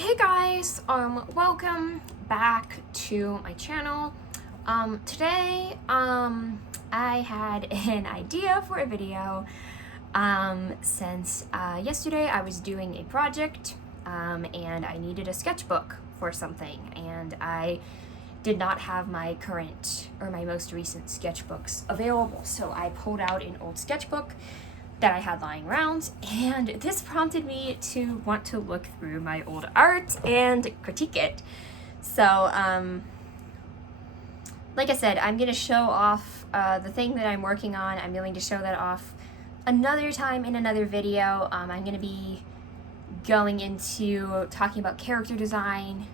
Hey guys, welcome back to my channel. Today, I had an idea for a video, since, yesterday I was doing a project, and I needed a sketchbook for something, and I did not have my current, or my most recent sketchbooks available, so I pulled out an old sketchbook that I had lying around, and this prompted me to want to look through my old art and critique it. So, like I said, I'm gonna show off the thing that I'm working on. I'm going to show that off another time in another video. I'm gonna be going into talking about character design,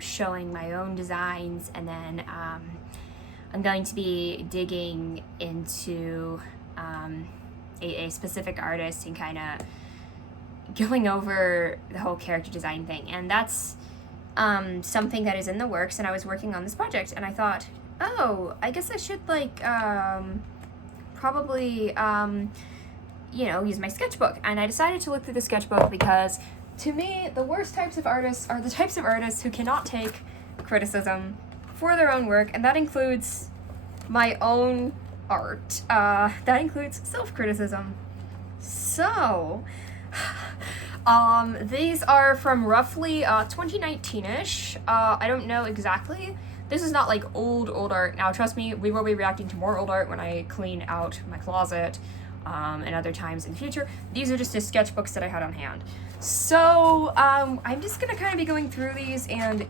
showing my own designs, and then I'm going to be digging into a specific artist and kind of going over the whole character design thing. And that's something that is in the works, and I was working on this project and I thought, oh, I guess I should probably use my sketchbook. And I decided to look through the sketchbook because to me the worst types of artists are the types of artists who cannot take criticism for their own work, and that includes my own art. That includes self-criticism. So, these are from roughly 2019-ish. I don't know exactly. This is not like old art. Now, trust me, we will be reacting to more old art when I clean out my closet, and other times in the future. These are just the sketchbooks that I had on hand. So, I'm just gonna kind of be going through these and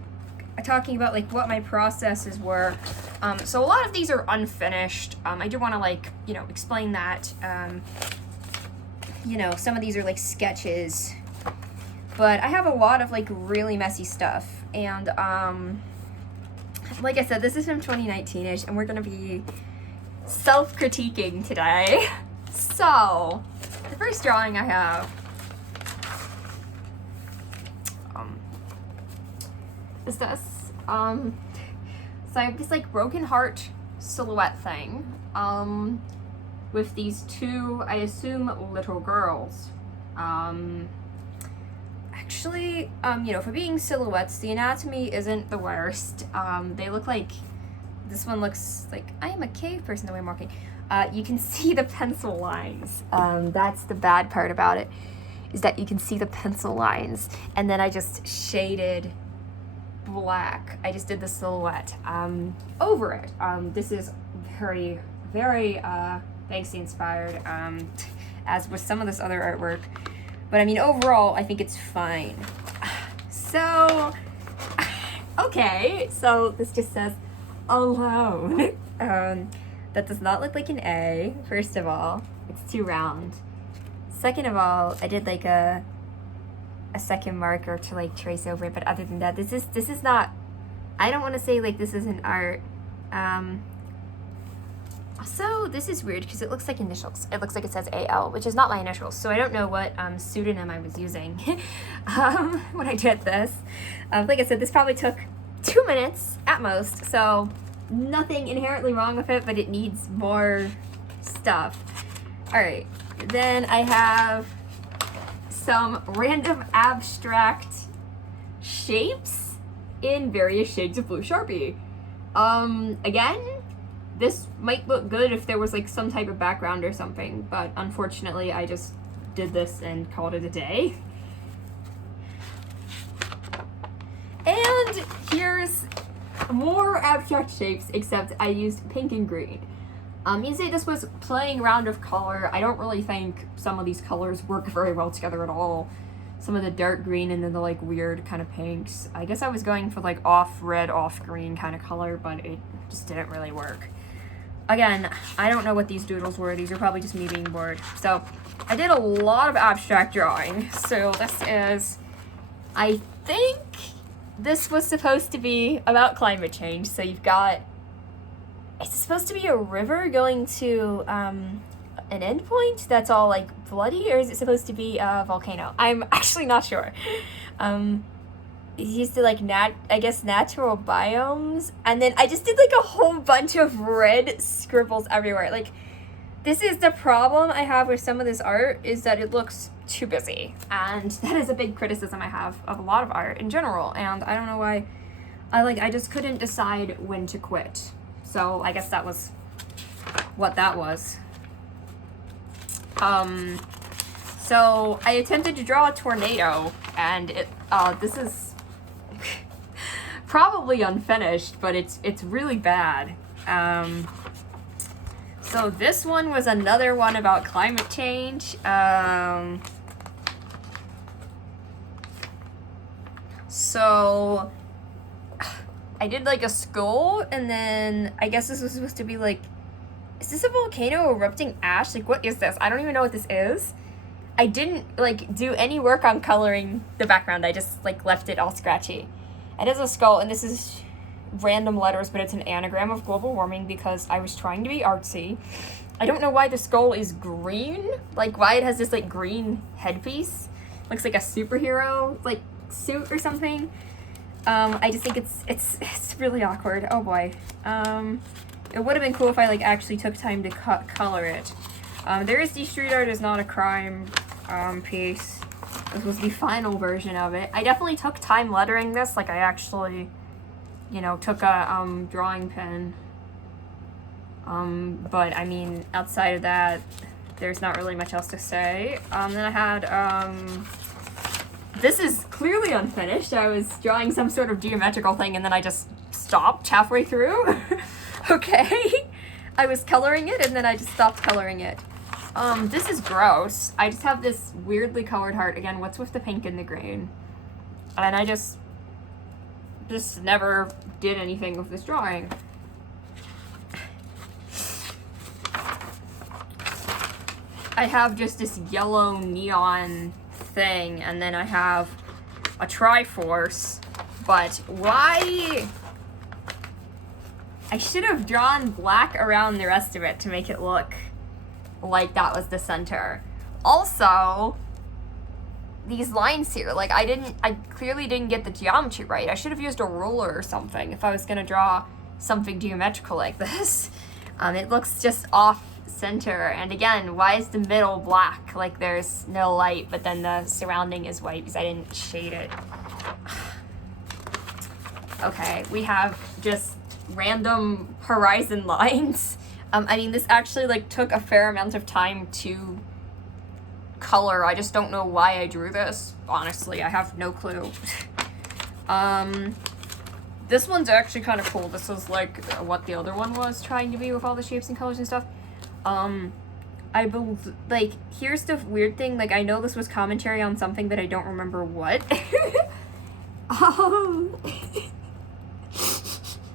talking about like what my processes were. So a lot of these are unfinished. I do want to explain that. Some of these are like sketches, but I have a lot of like really messy stuff. And like I said, this is from 2019-ish, and we're gonna be self-critiquing today. So the first drawing I have is this. So I have this like broken heart silhouette thing, with these two, I assume, little girls. Actually, for being silhouettes, the anatomy isn't the worst. They look like, this one looks like, I am a cave person the way I'm walking. You can see the pencil lines. That's the bad part about it, is that you can see the pencil lines, and then I just shaded black. I just did the silhouette over it. This is very, very Banksy inspired, as with some of this other artwork. But I mean, overall, I think it's fine. So, okay, so this just says alone. That does not look like an A, first of all. It's too round. Second of all, I did like a second marker to like trace over it, but other than that, this is not, I don't want to say like this isn't art. Also, this is weird because it looks like initials. It looks like it says AL, which is not my initials, so I don't know what pseudonym I was using when I did this. Like I said, this probably took 2 minutes at most, so nothing inherently wrong with it, but it needs more stuff. Alright, then I have some random abstract shapes in various shades of blue Sharpie. Again, this might look good if there was like some type of background or something, but unfortunately I just did this and called it a day. And here's more abstract shapes, except I used pink and green. You say this was playing around with color. I don't really think some of these colors work very well together at all. Some of the dark green and then the like weird kind of pinks. I guess I was going for like off red, off green kind of color, but it just didn't really work. Again, I don't know what these doodles were. These are probably just me being bored. So I did a lot of abstract drawing. So this is, I think this was supposed to be about climate change. So you've got, it's supposed to be a river going to an endpoint that's all like bloody, or is it supposed to be a volcano? I'm actually not sure. It's used to like natural biomes, and then I just did like a whole bunch of red scribbles everywhere. Like, this is the problem I have with some of this art, is that it looks too busy. And that is a big criticism I have of a lot of art in general. And I don't know why. I just couldn't decide when to quit. So I guess that was what that was. So I attempted to draw a tornado, and this is probably unfinished, but it's really bad. So this one was another one about climate change. So I did like a skull, and then I guess this was supposed to be like, is this a volcano erupting ash? Like, what is this? I don't even know what this is. I didn't like do any work on coloring the background. I just like left it all scratchy. It is a skull, and this is random letters, but it's an anagram of global warming because I was trying to be artsy. I don't know why the skull is green, like why it has this like green headpiece. Looks like a superhero like suit or something. I just think it's really awkward. Oh boy. It would have been cool if I like actually took time to color it. There is the street art is not a crime piece. This was the final version of it. I definitely took time lettering this. Like I actually, you know, took a drawing pen. But I mean, outside of that, there's not really much else to say. Then I had this is clearly unfinished. I was drawing some sort of geometrical thing and then I just stopped halfway through. Okay. I was coloring it and then I just stopped coloring it. This is gross. I just have this weirdly colored heart. Again, what's with the pink and the green? And I just never did anything with this drawing. I have just this yellow neon thing, and then I have a Triforce, but why? I should have drawn black around the rest of it to make it look like that was the center. Also, these lines here, like I clearly didn't get the geometry right. I should have used a ruler or something if I was gonna draw something geometrical like this. It looks just off center, and again, why is the middle black? Like there's no light, but then the surrounding is white because I didn't shade it. Okay, we have just random horizon lines. I mean, this actually like took a fair amount of time to color. I just don't know why I drew this. Honestly, I have no clue. This one's actually kind of cool. This is like what the other one was trying to be with all the shapes and colors and stuff. I believe, like, here's the weird thing, like, I know this was commentary on something, but I don't remember what.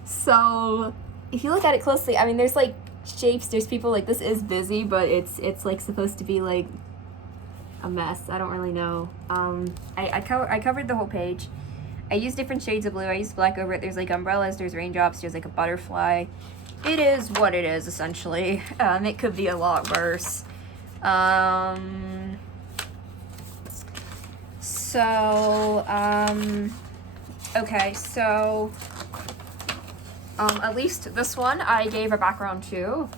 So, if you look at it closely, I mean, there's, like, shapes, there's people, like, this is busy, but it's like, supposed to be, like, a mess. I don't really know. I covered the whole page. I used different shades of blue. I used black over it. There's, like, umbrellas, there's raindrops, there's, like, a butterfly. It is what it is, essentially. It could be a lot worse. Okay, so, at least this one I gave a background to.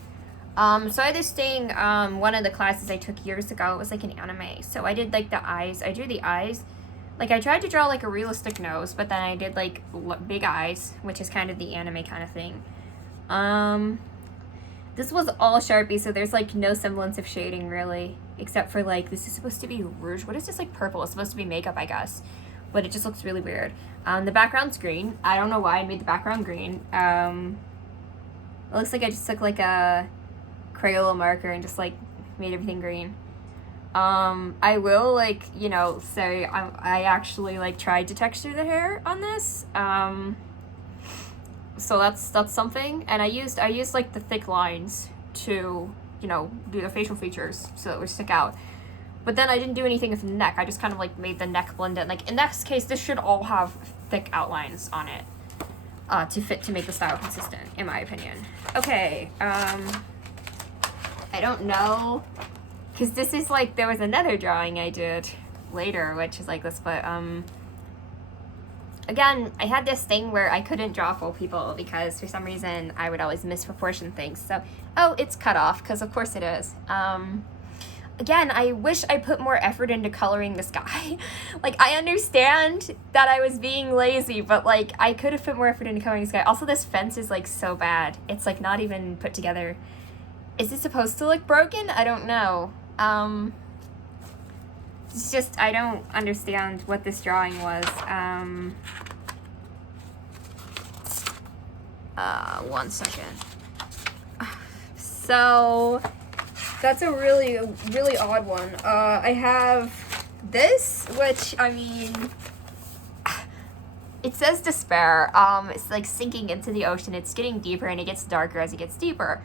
So I had this thing, one of the classes I took years ago, it was like an anime. So I did, like, the eyes. I drew the eyes. Like, I tried to draw, like, a realistic nose, but then I did, like, big eyes, which is kind of the anime kind of thing. This was all Sharpie, so there's, like, no semblance of shading, really. Except for, like, this is supposed to be rouge. What is this, like, purple? It's supposed to be makeup, I guess. But it just looks really weird. The background's green. I don't know why I made the background green. It looks like I just took, like, a Crayola marker and just, like, made everything green. I will, like, you know, say I actually, like, tried to texture the hair on this. So that's something, and I used like the thick lines to, you know, do the facial features so it would stick out. But then I didn't do anything with the neck. I just kind of like made the neck blend in. Like in this case, this should all have thick outlines on it to make the style consistent, in my opinion. Okay, I don't know, because this is like, there was another drawing I did later, which is like this, but again, I had this thing where I couldn't draw full people because for some reason I would always misproportion things. So, oh, it's cut off, because of course it is. again, I wish I put more effort into coloring this guy. Like, I understand that I was being lazy, but, like, I could have put more effort into coloring this guy. Also, this fence is, like, so bad. It's, like, not even put together. Is it supposed to look broken? I don't know. It's just, I don't understand what this drawing was. One second. So, that's a really, really odd one. I have this, which, I mean, it says despair. It's like sinking into the ocean. It's getting deeper and it gets darker as it gets deeper.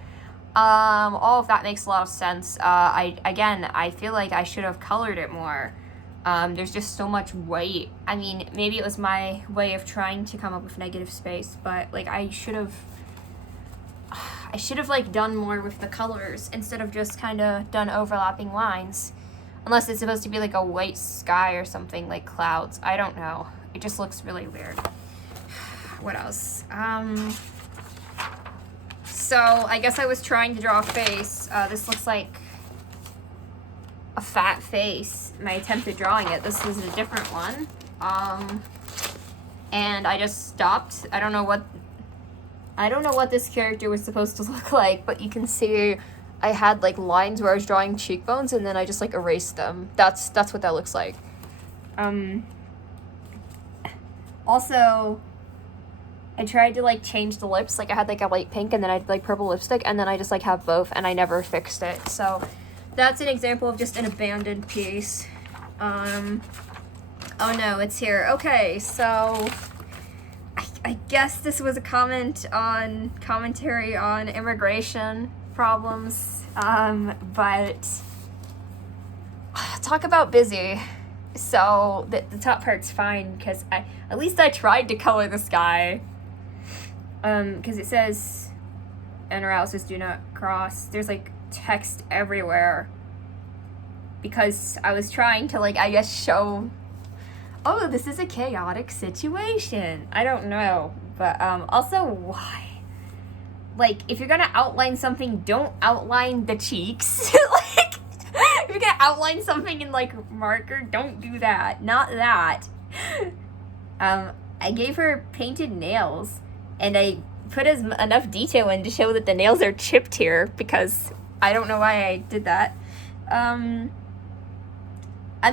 All of that makes a lot of sense. I feel like I should have colored it more. There's just so much white. I mean, maybe it was my way of trying to come up with negative space, but, like, I should have, like, done more with the colors instead of just kind of done overlapping lines. Unless it's supposed to be, like, a white sky or something, like clouds. I don't know. It just looks really weird. What else? So, I guess I was trying to draw a face. This looks like a fat face. My attempt at drawing it. This is a different one. And I just stopped. I don't know what this character was supposed to look like, but you can see I had, like, lines where I was drawing cheekbones, and then I just, like, erased them. That's what that looks like. Also, I tried to, like, change the lips. Like, I had, like, a light pink, and then I had, like, purple lipstick, and then I just, like, have both, and I never fixed it. So, that's an example of just an abandoned piece. Oh, no, it's here. Okay, so I guess this was a commentary on immigration problems, but talk about busy. So, the top part's fine, because at least I tried to color this guy. Because it says, enter houses do not cross. There's, like, text everywhere. Because I was trying to, like, I guess show, oh, this is a chaotic situation. I don't know. But, also, why? Like, if you're gonna outline something, don't outline the cheeks. Like, if you're gonna outline something in, like, marker, don't do that. Not that. I gave her painted nails. And I put enough detail in to show that the nails are chipped here, because I don't know why I did that. I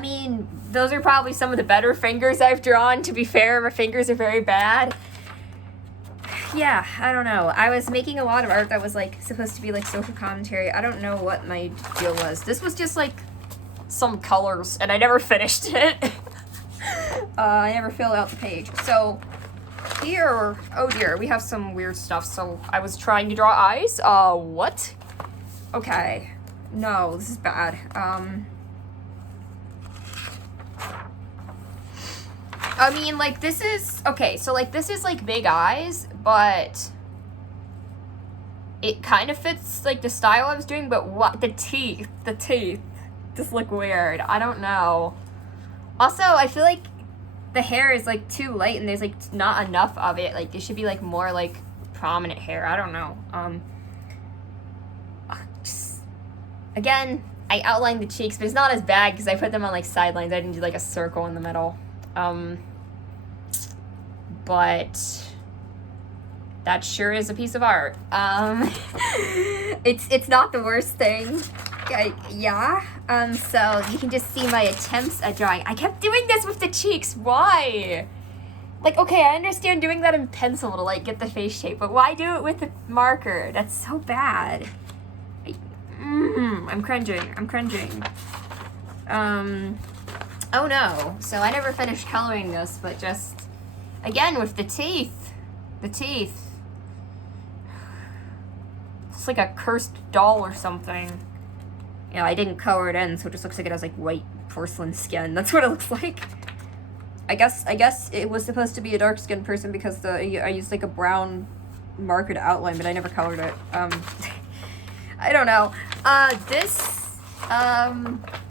mean, those are probably some of the better fingers I've drawn. To be fair, my fingers are very bad. Yeah, I don't know. I was making a lot of art that was, like, supposed to be, like, social commentary. I don't know what my deal was. This was just, like, some colors, and I never finished it. I never filled out the page. So, here, oh dear, we have some weird stuff. So, I was trying to draw eyes. What? Okay. No, this is bad. I mean, like, this is, okay, so, like, this is, like, big eyes, but it kind of fits, like, the style I was doing, but what, the teeth just look weird. I don't know. Also, I feel like the hair is, like, too light, and there's, like, not enough of it. Like, there should be, like, more, like, prominent hair. I don't know. Again, I outlined the cheeks, but it's not as bad because I put them on, like, sidelines. I didn't do, like, a circle in the middle. But that sure is a piece of art. It's not the worst thing. Yeah. So you can just see my attempts at drawing. I kept doing this with the cheeks. Why? Like, okay, I understand doing that in pencil to, like, get the face shape, but why do it with the marker? That's so bad. I'm cringing. Oh no. So I never finished coloring this, but just, again, with the teeth. It's like a cursed doll or something. Yeah, I didn't color it in, so it just looks like it has, like, white porcelain skin. That's what it looks like. I guess it was supposed to be a dark-skinned person because I used, like, a brown marker to outline, but I never colored it. I don't know.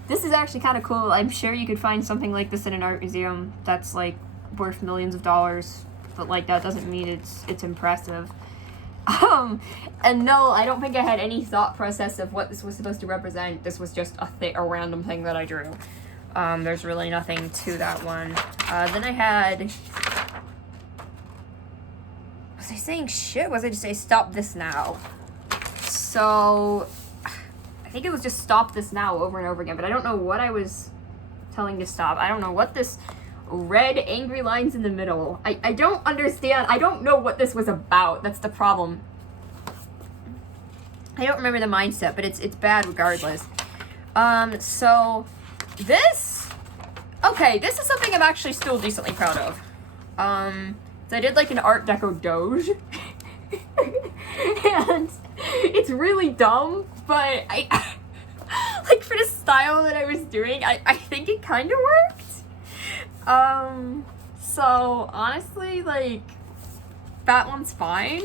This is actually kind of cool. I'm sure you could find something like this in an art museum that's, like, worth millions of dollars, but, like, that doesn't mean it's impressive. And no, I don't think I had any thought process of what this was supposed to represent. This was just a random thing that I drew. There's really nothing to that one. Then I had... Was I saying shit? Was I just say stop this now? So... I think it was just stop this now over and over again, but I don't know what I was telling to stop. I don't know what this red angry lines in the middle. I don't understand. I don't know what this was about. That's the problem. I don't remember the mindset, but it's bad regardless. So this, okay, this is something I'm actually still decently proud of. So I did like an Art Deco Doge. And it's really dumb, but I like for the style that I was doing, I think it kind of worked. So honestly, like that one's fine.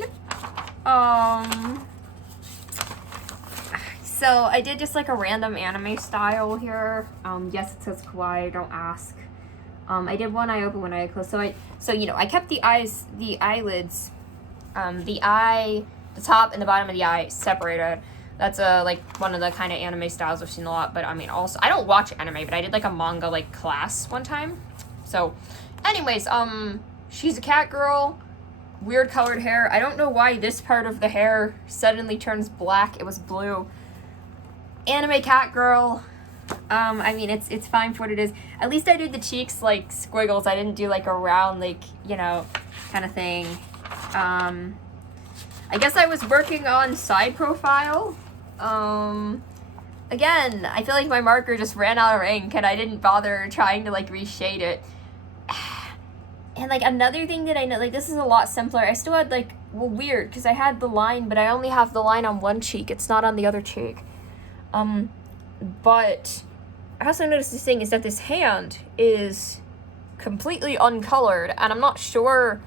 So I did just like a random anime style here. Yes, it says kawaii, don't ask. I did one eye open, one eye closed. So you know, I kept the eyes, the eyelids, the top and the bottom of the eye separated. That's like one of the kind of anime styles I've seen a lot, but I mean also, I don't watch anime, but I did like a manga like class one time. So anyways, she's a cat girl, weird colored hair. I don't know why this part of the hair suddenly turns black. It was blue. Anime cat girl. I mean, it's fine for what it is. At least I did the cheeks like squiggles. I didn't do like a round, like, you know, kind of thing. I guess I was working on side profile. Again, I feel like my marker just ran out of ink and I didn't bother trying to like reshade it. And like another thing that I know, like this is a lot simpler. I still had like, well, weird, because I had the line, but I only have the line on one cheek. It's not on the other cheek. But I also noticed this thing is that this hand is completely uncolored, and I'm not sure,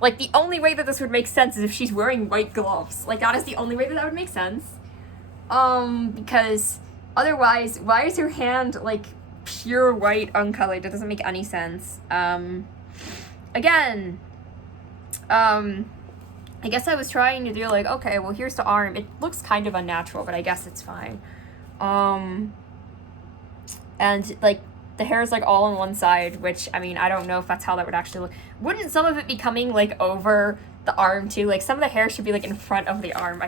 like the only way that this would make sense is if she's wearing white gloves. Like that is the only way that would make sense. Because otherwise, why is her hand like pure white uncolored? That doesn't make any sense. Again, I guess I was trying to do like, okay, well here's the arm. It looks kind of unnatural, but I guess it's fine. And like the hair is like all on one side, which I mean, I don't know if that's how that would actually look. Wouldn't some of it be coming like over the arm too? Like some of the hair should be like in front of the arm.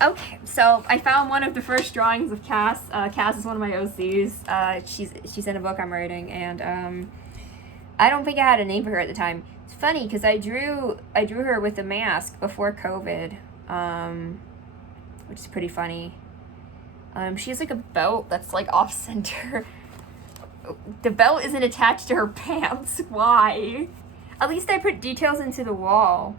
Okay, so I found one of the first drawings of Cass. Cass is one of my OCs. She's in a book I'm writing, and I don't think I had a name for her at the time. It's funny because I drew her with a mask before COVID, which is pretty funny. She has like a belt that's like off center. The belt isn't attached to her pants. Why? At least I put details into the wall.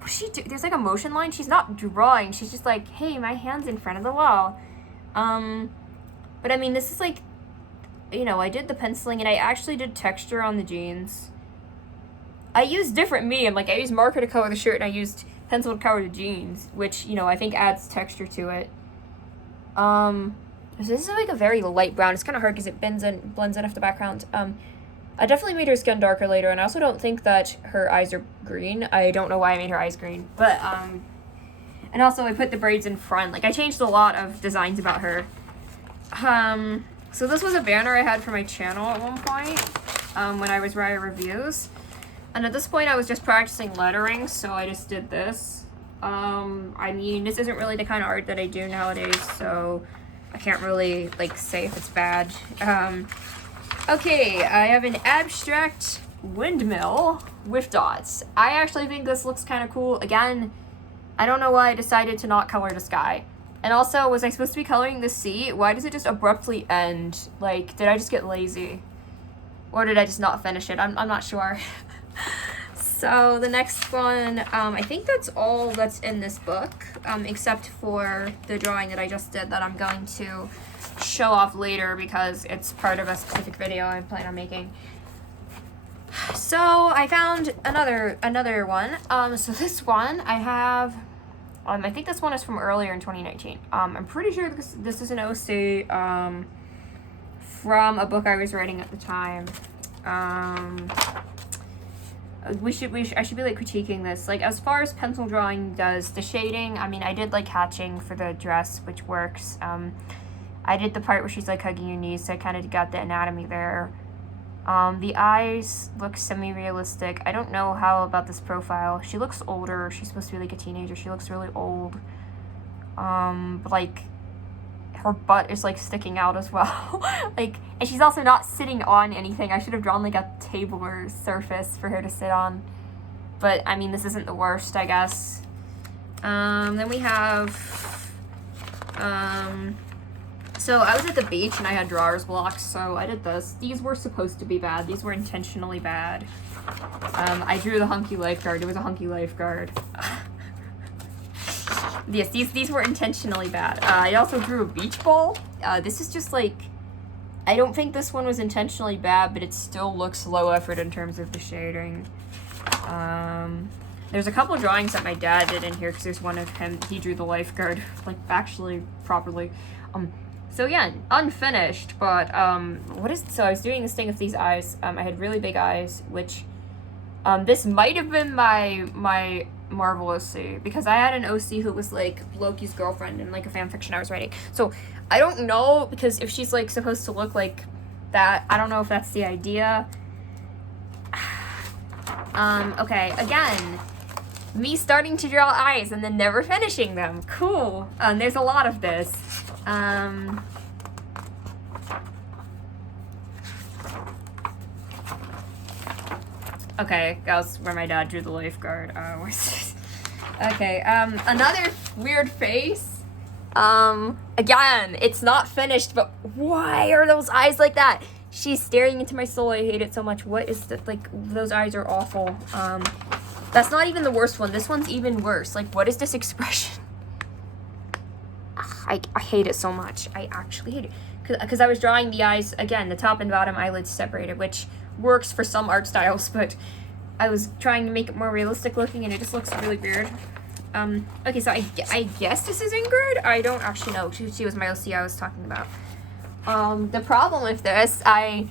What's she do? There's like a motion line. She's not drawing. She's just like, hey, my hand's in front of the wall. But I mean, this is like, you know, I did the penciling and I actually did texture on the jeans. I used different medium. Like I used marker to color the shirt and I used pencil to color the jeans, which, you know, I think adds texture to it. This is like a very light brown. It's kind of hard because it blends in off the background. I definitely made her skin darker later, and I also don't think that her eyes are green. I don't know why I made her eyes green, but, and also I put the braids in front. Like, I changed a lot of designs about her. So this was a banner I had for my channel at one point, when I was writing reviews. And at this point, I was just practicing lettering, so I just did this. I mean, this isn't really the kind of art that I do nowadays, so I can't really, like, say if it's bad. Okay, I have an abstract windmill with dots. I actually think this looks kind of cool. Again, I don't know why I decided to not color the sky. And also, was I supposed to be coloring the sea? Why does it just abruptly end? Like, did I just get lazy? Or did I just not finish it? I'm not sure. So the next one, I think that's all that's in this book, except for the drawing that I just did that I'm going to show off later because it's part of a specific video I plan on making. So I found another one. So this one I have, I think this one is from earlier in 2019. I'm pretty sure this is an OC from a book I was writing at the time. I should be like critiquing this. Like, as far as pencil drawing does, the shading, I mean, I did like hatching for the dress, which works. I did the part where she's like hugging your knees, so I kind of got the anatomy there. The eyes look semi-realistic. I don't know how about this profile. She looks older. She's supposed to be like a teenager. She looks really old. But like, her butt is like sticking out as well. Like, and she's also not sitting on anything. I should have drawn like a table or surface for her to sit on. But I mean, this isn't the worst, I guess. Then we have, so I was at the beach and I had drawer's blocks, so I did this. These were supposed to be bad. These were intentionally bad. I drew the hunky lifeguard. It was a hunky lifeguard. Yes, these were intentionally bad. I also drew a beach ball. This is just like, I don't think this one was intentionally bad, but it still looks low effort in terms of the shading. There's a couple of drawings that my dad did in here, because there's one of him, he drew the lifeguard, like, actually properly. So yeah, unfinished, but, so I was doing this thing with these eyes. I had really big eyes, which, this might have been my Marvel OC, because I had an OC who was, like, Loki's girlfriend in, like, a fanfiction I was writing. So, I don't know, because if she's, like, supposed to look like that, I don't know if that's the idea. Okay, again, me starting to draw eyes and then never finishing them. Cool. There's a lot of this. Okay, that was where my dad drew the lifeguard. Okay, another weird face. Again, it's not finished, but why are those eyes like that? She's staring into my soul. I hate it so much. What is that? Like, those eyes are awful. That's not even the worst one. This one's even worse. Like, what is this expression? I hate it so much. I actually hate it. Because I was drawing the eyes, again, the top and bottom eyelids separated, which works for some art styles, but I was trying to make it more realistic looking, and it just looks really weird. Okay, so I guess this is Ingrid? I don't actually know. She was my OC I was talking about. The problem with this, I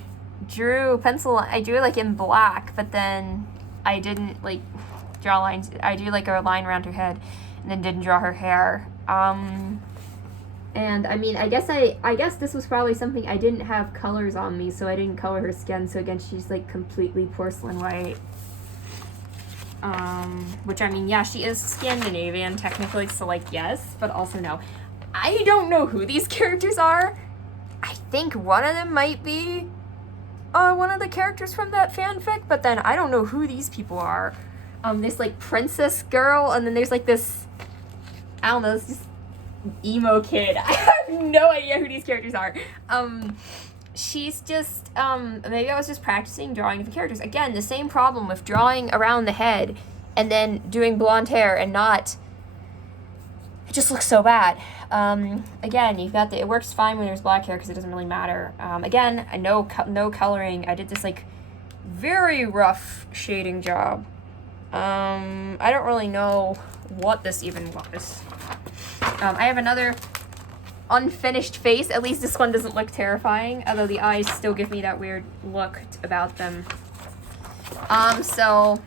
drew like in black, but then I didn't like draw lines. I drew like a line around her head and then didn't draw her hair. And I mean, I guess this was probably something, I didn't have colors on me, so I didn't color her skin. So again, she's like completely porcelain white. Which I mean, yeah, she is Scandinavian technically, so like yes, but also no. I don't know who these characters are. I think one of them might be one of the characters from that fanfic, but then I don't know who these people are. This like princess girl, and then there's like this, I don't know, this emo kid. I have no idea who these characters are. She's just, maybe I was just practicing drawing the characters. Again, the same problem with drawing around the head and then doing blonde hair and not, it just looks so bad. Again, you've got it works fine when there's black hair because it doesn't really matter. Again, no coloring. I did this like very rough shading job. I don't really know what this even was. I have another unfinished face. At least this one doesn't look terrifying, although the eyes still give me that weird look about them. So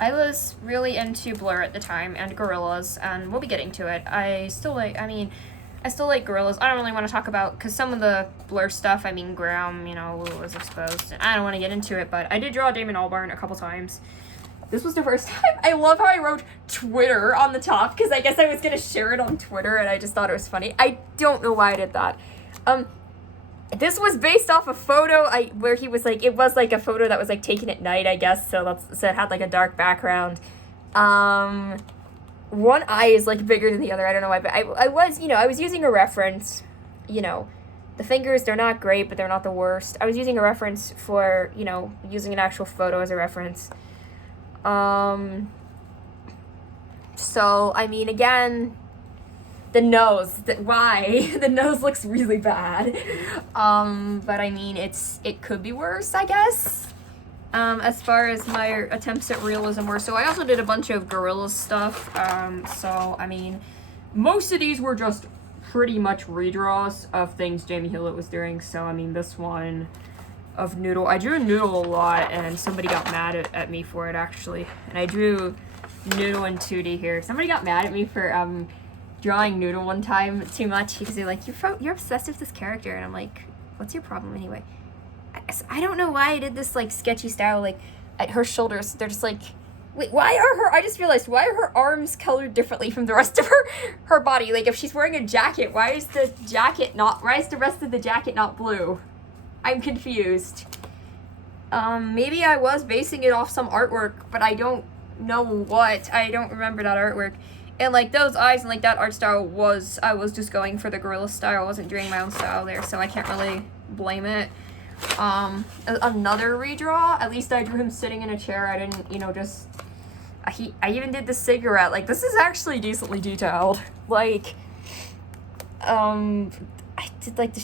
I was really into Blur at the time and Gorillaz, and we'll be getting to it. I still like Gorillaz. I don't really want to talk about, because some of the Blur stuff, I mean, Graham, you know, was exposed. I don't want to get into it, but I did draw Damon Albarn a couple times. This was the first time. I love how I wrote Twitter on the top, because I guess I was going to share it on Twitter, and I just thought it was funny. I don't know why I did that. This was based off a photo where he was like, it was like a photo that was like taken at night, I guess, so it had like a dark background. One eye is like bigger than the other, I don't know why, but I was using a reference, you know, the fingers, they're not great, but they're not the worst. I was using a reference for, you know, using an actual photo as a reference. So, I mean, again, the nose, why? The nose looks really bad. But I mean, it could be worse, I guess. As far as my attempts at realism were. So I also did a bunch of Gorillaz stuff. So, I mean, most of these were just pretty much redraws of things Jamie Hewlett was doing. So, I mean, this one, of Noodle. I drew Noodle a lot, and somebody got mad at me for it, actually. And I drew Noodle in 2D here. Somebody got mad at me for drawing Noodle one time too much because they're like, you're obsessed with this character. And I'm like, what's your problem anyway? I don't know why I did this, like, sketchy style, like, at her shoulders. They're just like, wait, I just realized, why are her arms colored differently from the rest of her body? Like, if she's wearing a jacket, why is the rest of the jacket not blue? I'm confused. Maybe I was basing it off some artwork, but I don't know what. I don't remember that artwork. And, like, those eyes and, like, that art style I was just going for the gorilla style. I wasn't doing my own style there, so I can't really blame it. Another redraw, at least I drew him sitting in a chair. I didn't, you know, just... I even did the cigarette. Like, this is actually decently detailed. Like, I did, like,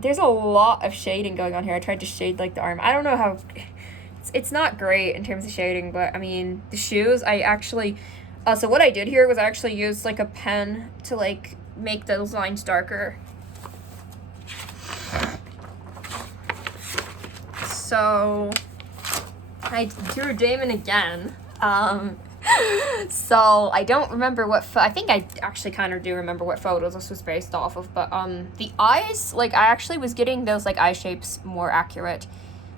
there's a lot of shading going on here. I tried to shade, like, the arm. I don't know how... It's not great in terms of shading, but, I mean, the shoes, I actually... so what I did here was I actually used, like, a pen to, like, make those lines darker. So, I drew Damon again. So I don't remember I think I actually kind of do remember what photos this was based off of, but the eyes, like, I actually was getting those, like, eye shapes more accurate.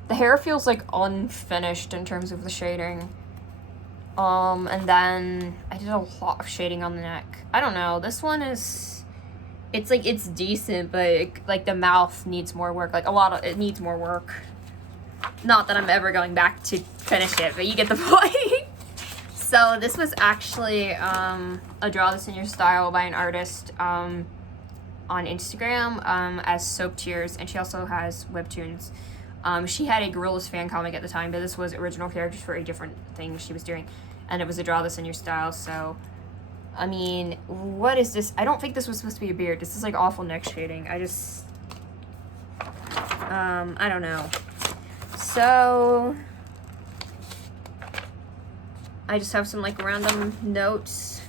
The hair feels, like, unfinished in terms of the shading. And then I did a lot of shading on the neck. I don't know, this one is, it's, like, it's decent, but, like, the mouth needs more work. Like, it needs more work. Not that I'm ever going back to finish it, but you get the point. So this was actually a Draw This in Your Style by an artist on Instagram as Soap Tears, and she also has webtoons. She had a Gorillaz fan comic at the time, but this was original characters for a different thing she was doing, and it was a Draw This in Your Style. So, I mean, what is this? I don't think this was supposed to be a beard. This is, like, awful neck shading. I don't know. So, I just have some, like, random notes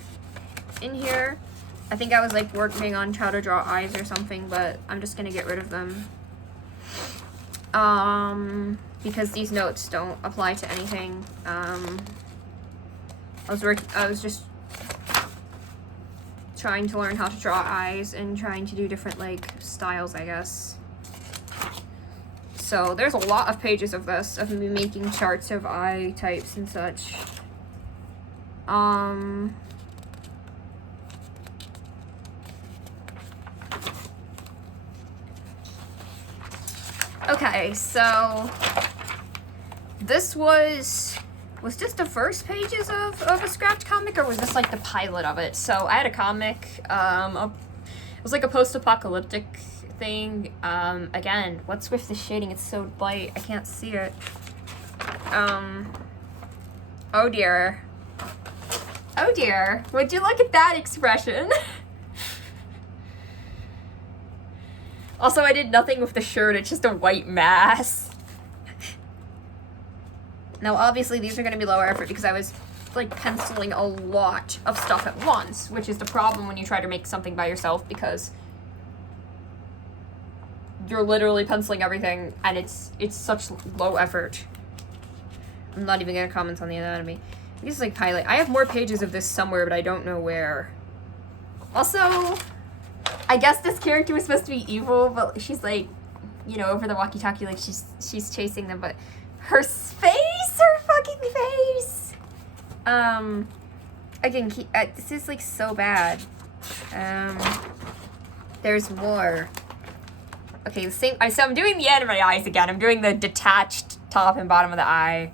in here. I think I was, like, working on how to draw eyes or something, but I'm just gonna get rid of them. Because these notes don't apply to anything. I was just trying to learn how to draw eyes and trying to do different, like, styles, I guess. So there's a lot of pages of this, of me making charts of eye types and such. Okay, so this was just the first pages of a scrapped comic, or was this, like, the pilot of it? So I had a comic, it was like a post-apocalyptic thing. Again, what's with the shading? It's so light, I can't see it. Oh dear. Oh dear, would you look at that expression? Also, I did nothing with the shirt, it's just a white mass. Now, obviously, these are going to be lower effort because I was, like, penciling a lot of stuff at once, which is the problem when you try to make something by yourself, because you're literally penciling everything, and it's such low effort. I'm not even going to comment on the anatomy. This is, like, highlight. I have more pages of this somewhere, but I don't know where. Also, I guess this character was supposed to be evil, but she's, like, you know, over the walkie-talkie, like, she's chasing them, but her fucking face! Again, this is, like, so bad. There's more. Okay, the same, so I'm doing the anime eyes again. I'm doing the detached top and bottom of the eye.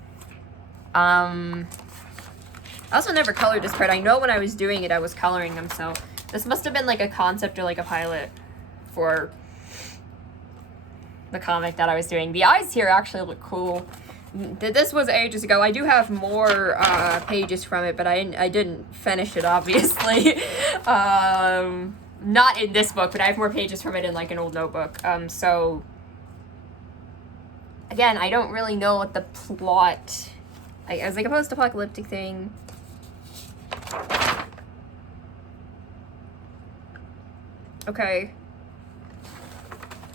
I also never colored this part. I know when I was doing it, I was coloring them, so this must have been, like, a concept or, like, a pilot for the comic that I was doing. The eyes here actually look cool. This was ages ago. I do have more pages from it, but I didn't finish it, obviously. Not in this book, but I have more pages from it in, like, an old notebook. So, again, I don't really know what the plot, as, like, a post-apocalyptic thing. Okay.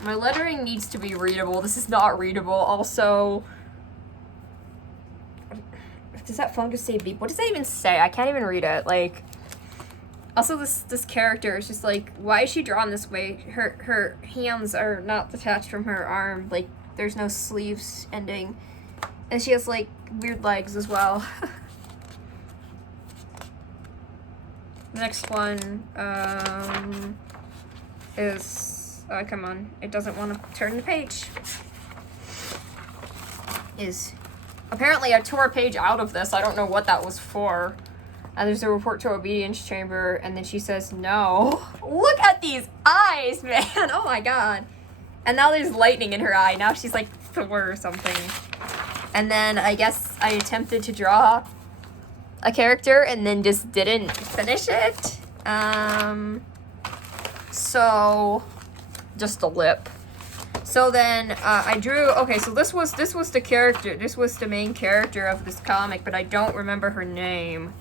My lettering needs to be readable. This is not readable. Also, does that phone just say beep? What does that even say? I can't even read it. Like, also this character is just like, why is she drawn this way? Her hands are not detached from her arm. Like, there's no sleeves ending. And she has, like, weird legs as well. The next one, is, come on, it doesn't want to turn the page. Is, apparently I tore a page out of this. I don't know what that was for. And there's a report to obedience chamber, and then she says no. Look at these eyes, man! Oh my god. And now there's lightning in her eye. Now she's like Thor or something. And then I guess I attempted to draw a character and then just didn't finish it. So just a lip. So then I drew, okay, so this was the character, this was the main character of this comic, but I don't remember her name.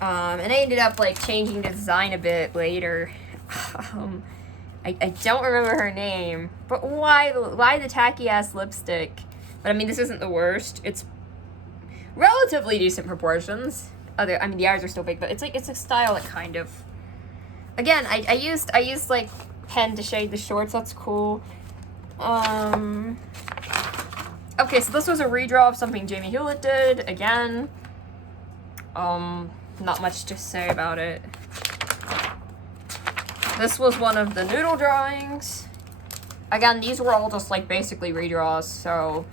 And I ended up like changing the design a bit later. I don't remember her name, but why the tacky ass lipstick? But I mean, this isn't the worst. It's relatively decent proportions. I mean, the eyes are still big, but it's a style that kind of. Again, I used like pen to shade the shorts. That's cool. Okay, so this was a redraw of something Jamie Hewlett did again. Not much to say about it. This was one of the noodle drawings. Again, these were all just like basically redraws, so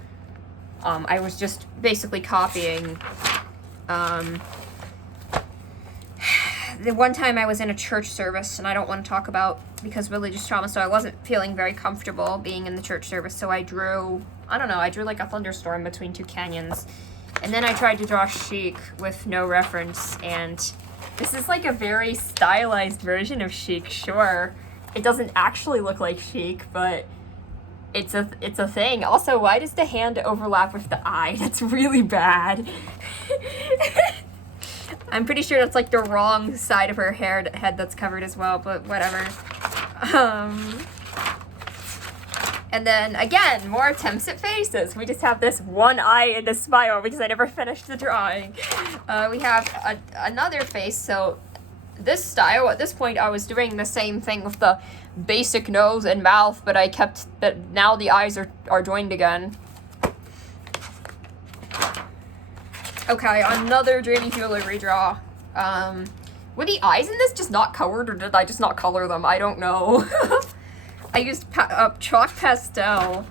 I was just basically copying. The one time I was in a church service, and I don't want to talk about because religious trauma, so I wasn't feeling very comfortable being in the church service, so I drew like a thunderstorm between two canyons. And then I tried to draw Chic with no reference, and this is like a very stylized version of Chic, sure. It doesn't actually look like Chic, but it's a thing. Also, why does the hand overlap with the eye? That's really bad. I'm pretty sure that's like the wrong side of her head that's covered as well, but whatever. And then, again, more attempts at faces. We just have this one eye and a smile because I never finished the drawing. We have another face, so this style, at this point, I was doing the same thing with the basic nose and mouth, but now the eyes are joined again. Okay, another Jamie Hewlett redraw. Were the eyes in this just not colored, or did I just not color them? I don't know. I used chalk pastel.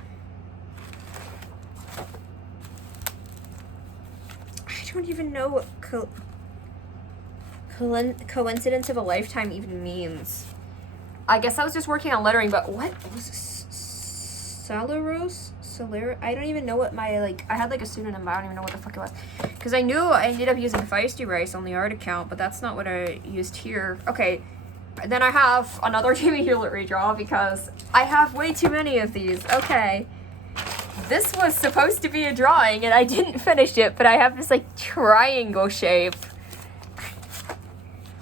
I don't even know what coincidence of a lifetime even means. I guess I was just working on lettering, but what was this? Salaros? I don't even know what my, like, I had like a pseudonym, but I don't even know what the fuck it was. Because I knew I ended up using Feisty Rice on the art account, but that's not what I used here. Okay, then I have another Jamie Hewlett redraw because I have way too many of these. Okay, this was supposed to be a drawing and I didn't finish it, but I have this like triangle shape.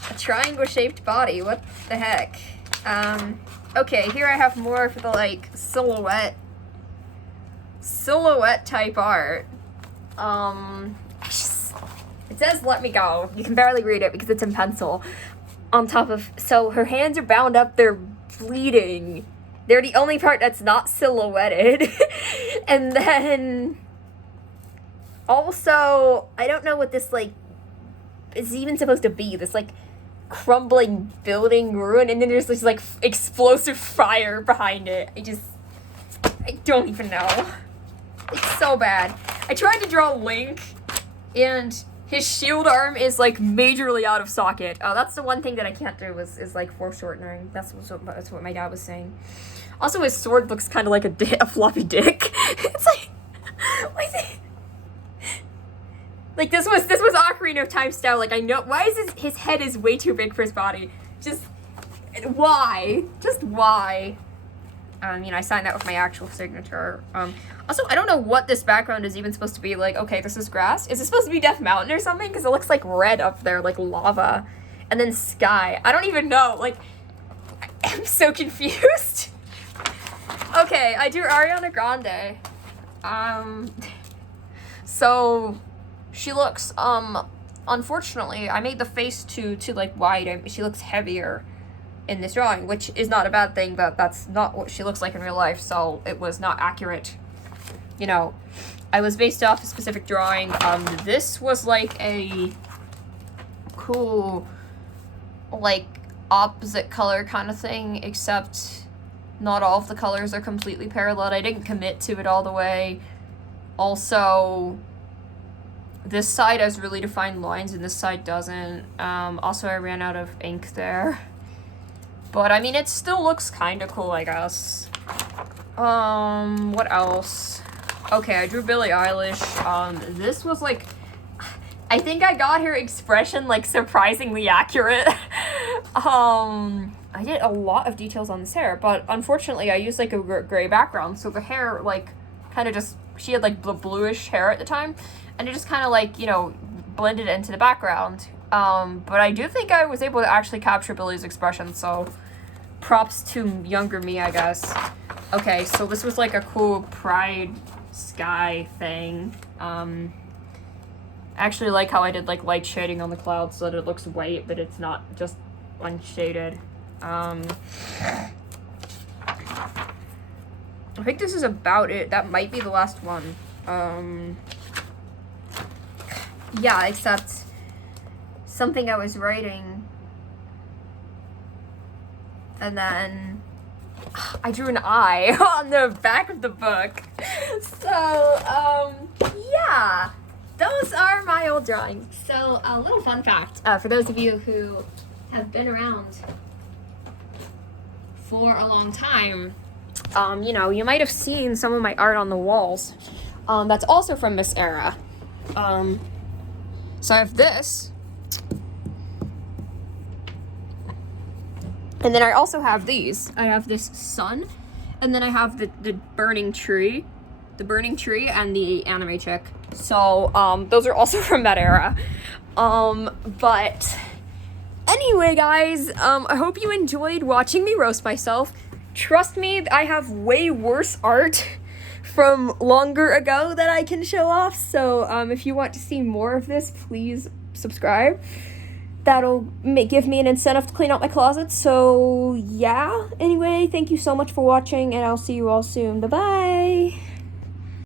A triangle shaped body, what the heck? Okay, here I have more for the like silhouette type art. It says let me go. You can barely read it because it's in pencil. On top of, so her hands are bound up, they're bleeding. They're the only part that's not silhouetted. And then also, I don't know what this like is even supposed to be. This like crumbling building ruin, and then there's this like explosive fire behind it. I don't even know. It's so bad. I tried to draw Link, and his shield arm is like majorly out of socket. That's the one thing that I can't do is like foreshortening. That's what my dad was saying. Also, his sword looks kind of like a floppy dick. It's like, why is it? Like this was Ocarina of Time style. Like I know why is his head is way too big for his body. Just why? Just why? I signed that with my actual signature. Also, I don't know what this background is even supposed to be. Like, okay, this is grass. Is it supposed to be Death Mountain or something? Because it looks like red up there, like lava. And then sky. I don't even know. Like, I'm so confused. Okay, I drew Ariana Grande. So she looks, unfortunately, I made the face too like wide. She looks heavier in this drawing, which is not a bad thing, but that's not what she looks like in real life, so it was not accurate. You know, I was based off a specific drawing. This was like a cool, like, opposite color kind of thing, except not all of the colors are completely parallel. I didn't commit to it all the way. Also, this side has really defined lines and this side doesn't. Also, I ran out of ink there. But, I mean, it still looks kind of cool, I guess. What else? Okay, I drew Billie Eilish. This was, like, I think I got her expression, like, surprisingly accurate. I did a lot of details on this hair, but unfortunately I used, like, a gray background, so the hair, like, kind of just, she had, like, bluish hair at the time, and it just kind of, like, you know, blended into the background. But I do think I was able to actually capture Billie's expression, so props to younger me, I guess. Okay, so this was, like, a cool pride sky thing. I actually like how I did, like, light shading on the clouds so that it looks white, but it's not just unshaded. I think this is about it. That might be the last one. Yeah, except something I was writing, and then I drew an eye on the back of the book. So, yeah, those are my old drawings. So, a little fun fact, for those of you who have been around for a long time, you know, you might have seen some of my art on the walls. That's also from this era. So I have this. And then I also have these. I have this sun, and then I have the burning tree. The burning tree and the anime chick. So, those are also from that era. But anyway, guys, I hope you enjoyed watching me roast myself. Trust me, I have way worse art from longer ago that I can show off. So, if you want to see more of this, please subscribe. That'll give me an incentive to clean out my closet. So, yeah. Anyway, thank you so much for watching, and I'll see you all soon. Bye-bye.